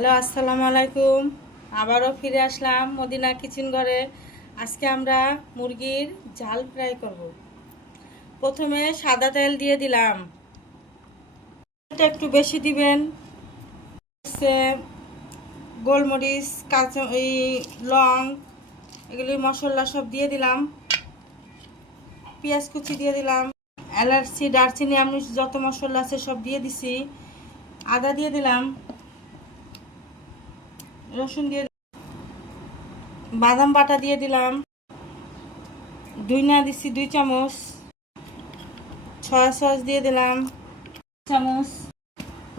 Hello, আসসালামু আলাইকুম। আবারও ফিরে আসলাম মদিনা কিচেন ঘরে। আজকে আমরা মুরগির ঝাল ফ্রাই করব। প্রথমে সাদা তেল দিয়ে দিলাম, এটা একটু বেশি দিবেন। গোলমরিচ, কাঁচা লং, এগুলি মশলা সব দিয়ে দিলাম। পেঁয়াজ কুচি দিয়ে দিলাম, এলাচি, দারচিনি, আমি যত মশলা আছে সব দিয়ে দিছি। আদা দিয়ে দিলাম, রসুন দিয়ে, বাদাম বাটা দিয়ে দিলাম, ধনিয়া দিছি 2 চামচ, সয়া সস দিয়ে দিলাম চামচ,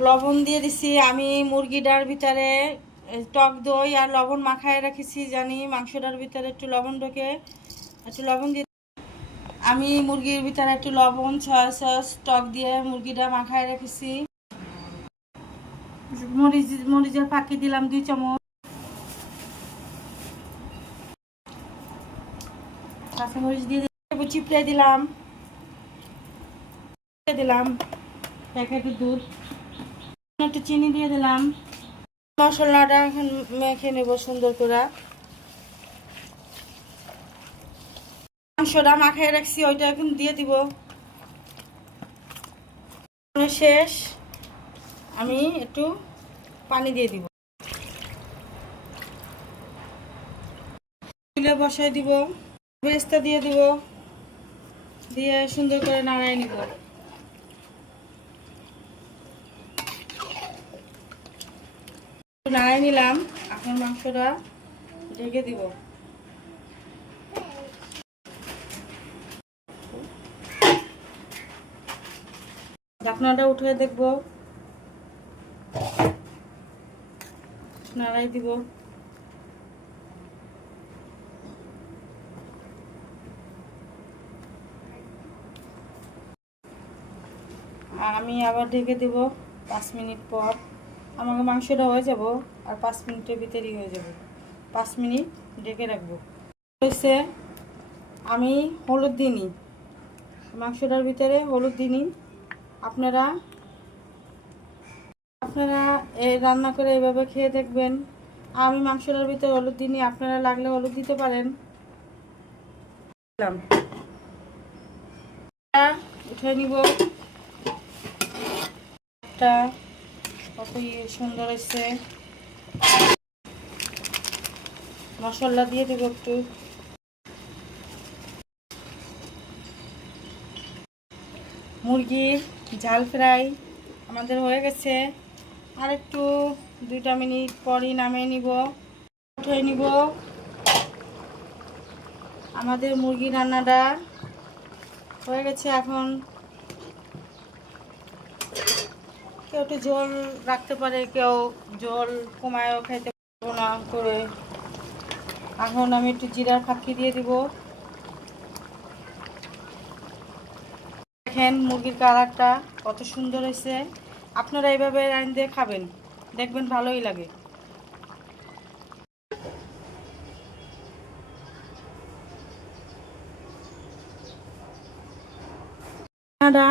লবণ দিয়ে দিছি। আমি মুরগিটার ভিতরে টক দই আর লবণ মাখায় রাখেছি, জানি মাংসটার ভিতরে একটু লবণ ঢোকে, একটু লবণ দিয়ে আমি মুরগির ভিতরে একটু লবণ, সয়া সস, টক দিয়ে মুরগিটা মাখায় রেখেছি। মরিচের ফাঁকি দিলাম 2 চামচ, কাঁচামরিচ দিয়ে চিপড়ে দিলাম, প্যাকেটের দুধ, একটু চিনি দিয়ে দিলাম। মশলাটা এখন মেখে নেব সুন্দর করে। মাংসটা মাখিয়ে রাখছি ওইটা এখন দিয়ে দিব। শেষ, আমি একটু পানি দিয়ে দিব, চুলে বসাই দিব, বেরেস্তা দিয়ে দিব, দিয়ে সুন্দর করে নাড়াই নিব। নাড়াই নিলাম, এখন মাংসটা ঢেকে দিব। ঢাকনাটা উঠে দেখব, নাড়াই দিব। আর আমি আবার ঢেকে দিব 5 মিনিট পর। আমাকে মাংসটা হয়ে যাব আর 5 মিনিটের ভিতরেই হয়ে যাবে। 5 মিনিট ঢেকে রাখবো। হয়েছে, আমি হলুদ দিইনি মাংসটার ভিতরে, হলুদ দিইনি। আপনারা এই রান্না করে এইভাবে খেয়ে দেখবেন। আমি মাংসটার ভিতরে হলুদ দিইনি, আপনারা লাগলে হলুদ দিতে পারেন। উঠে নিব, কত সুন্দর হয়েছে। মশলা দিয়ে দেবো একটু, মুরগির ঝাল ফ্রাই আমাদের হয়ে গেছে। আর একটু 2টা মিনিট পরই নামিয়ে নিব, উঠে নিব। আমাদের মুরগি রান্নাটা হয়ে গেছে। এখন কেউ একটু ঝোল রাখতে পারে, কেউ ঝোল কমায়ও খাইতে পারবো না করে। এখন আমি একটু জিরার ফাঁকি দিয়ে দিব। দেখেন মুরগির কালারটা কত সুন্দর হয়েছে। আপনারা এইভাবে রান্না খাবেন, দেখবেন ভালোই লাগে। রান্নাটা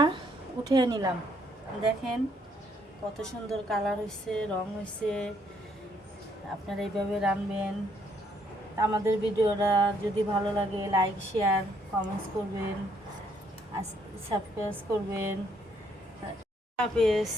উঠিয়ে নিলাম, দেখেন কত সুন্দর কালার হয়েছে, রং হয়েছে। আপনারা এইভাবে রান্নবেন। আমাদের ভিডিওটা যদি ভালো লাগে লাইক, শেয়ার, কমেন্টস করবেন, সাবস্ক্রাইব করবেন। হাফেজ।